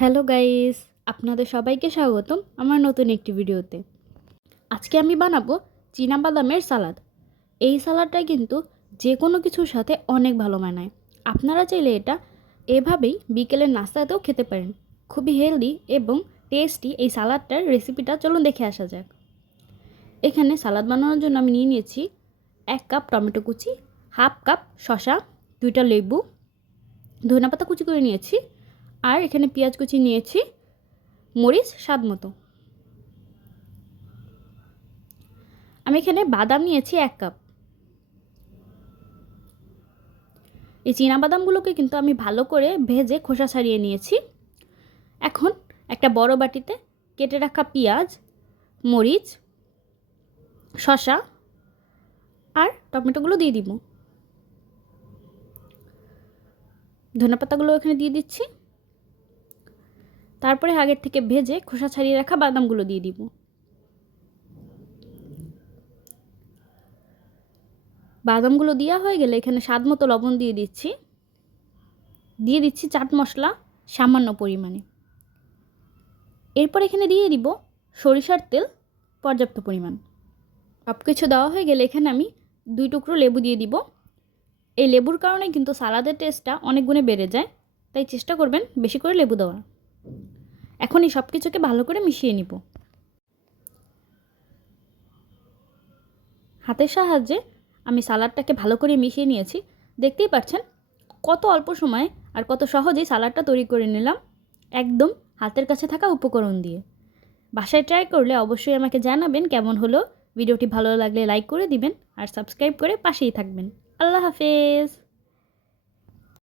Hello guys, আপনাদের সবাইকে স্বাগতম আমার নতুন একটি ভিডিওতে। আজকে আমি বানাবো চীনা বাদামের সালাদ। এই সালাদটা কিন্তু যে কোনো কিছুর সাথে অনেক ভালো মানায়। আপনারা চাইলে এটা এভাবেই বিকেলের নাস্তাতেও খেতে পারেন। খুবই হেলদি এবং টেস্টি এই সালাদটার রেসিপিটা চলুন দেখে আসা যাক। এখানে সালাদ বানানোর জন্য আমি নিয়ে নিয়েছি 1 কাপ টমেটো কুচি, হাফ কাপ শসা, 2টা লেবু, ধনেপাতা কুচি করে নিয়েছি, আর এখানে পেঁয়াজ কুচি নিয়েছি, মরিচ স্বাদ মতো। আমি এখানে বাদাম নিয়েছি 1 কাপ। এই চীনা বাদামগুলোকে কিন্তু আমি ভালো করে ভেজে খোসা ছাড়িয়ে নিয়েছি। এখন একটা বড় বাটিতে কেটে রাখা পেঁয়াজ, মরিচ, শসা আর টমেটোগুলো দিয়ে দিব। ধনেপাতাগুলো এখানে দিয়ে দিচ্ছি। তারপরে আগের থেকে ভেজে খোসা ছাড়িয়ে রাখা বাদামগুলো দিয়ে দিব। বাদামগুলো দেওয়া হয়ে গেলে এখানে স্বাদ মতো লবণ দিয়ে দিচ্ছি চাট মশলা সামান্য পরিমাণে। এরপর এখানে দিয়ে দিব সরিষার তেল পর্যাপ্ত পরিমাণ। সব কিছু দেওয়া হয়ে গেলে এখানে আমি 2 টুকরো লেবু দিয়ে দিব। এই লেবুর কারণে কিন্তু সালাদের টেস্টটা অনেক গুণে বেড়ে যায়, তাই চেষ্টা করবেন বেশি করে লেবু দেওয়ার। এখন এই সব কিছুকে ভালো করে মিশিয়ে নিব। হাতের সাহায্যে আমি সালাডটাকে ভালো করে মিশিয়ে নিয়েছি। দেখতেই পাচ্ছেন কত অল্প সময়ে আর কত সহজেই সালাডটা তৈরি করে নিলাম, একদম হাতের কাছে থাকা উপকরণ দিয়ে। বাসায় ট্রাই করলে অবশ্যই আমাকে জানাবেন কেমন হলো। ভিডিওটি ভালো লাগলে লাইক করে দিবেন আর সাবস্ক্রাইব করে পাশেই থাকবেন। আল্লাহ হাফেজ।